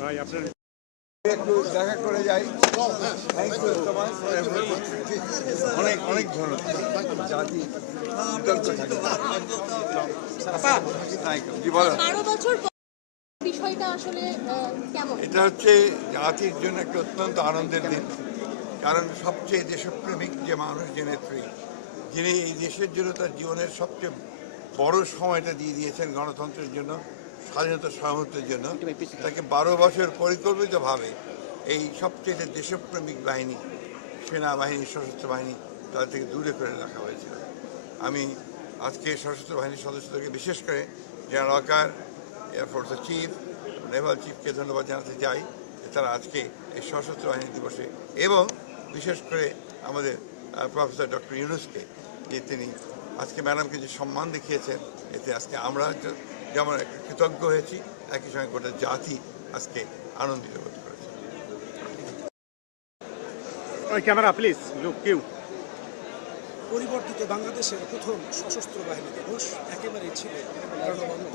ভাই আপনার একটু দেখা করে যাই। অনেক অনেক ধন্যবাদ। জাতি বিতর্ক থাকে। জি বলো। 12 বছর বিষয়টা আসলে কেমন? এটা হচ্ছে জাতির জন্য একটা অত্যন্ত আনন্দের দিন, কারণ সবচেয়ে দেশপ্রেমিক যে মানুষ, যে নেত্রী, যিনি এই দেশের জন্য তার জীবনের সবচেয়ে বড় সময়টা দিয়ে দিয়েছেন গণতন্ত্রের জন্য, স্বাধীনতা সার্বভৌমত্বের জন্য, তাকে 12 বছর পরিকল্পিতভাবে এই সবচেয়ে দেশপ্রেমিক বাহিনী, সেনাবাহিনী, সশস্ত্র বাহিনী, তাদের থেকে দূরে করে রাখা হয়েছিল। আমি আজকে সশস্ত্র বাহিনীর সদস্যদেরকে, বিশেষ করে জেনারেল ওয়াকার, এয়ারফোর্সের চিফ, নেভাল চিফকে ধন্যবাদ জানাতে চাই যে তারা আজকে এই সশস্ত্র বাহিনী দিবসে, এবং বিশেষ করে আমাদের প্রফেসর ডক্টর ইউনুসকে, যে তিনি আজকে ম্যাডামকে যে সম্মান দেখিয়েছেন, এতে আজকে আমরা যেমন একটা কৃতজ্ঞ হয়েছি, একই সঙ্গে গোটা জাতি আজকে আনন্দিত বোধ করেছে। ক্যামেরা প্লিজ, লুক কিউ। পরিবর্তিত বাংলাদেশের প্রথম সশস্ত্র বাহিনী দিবস একেবারেই ছিল প্রাণবন্ত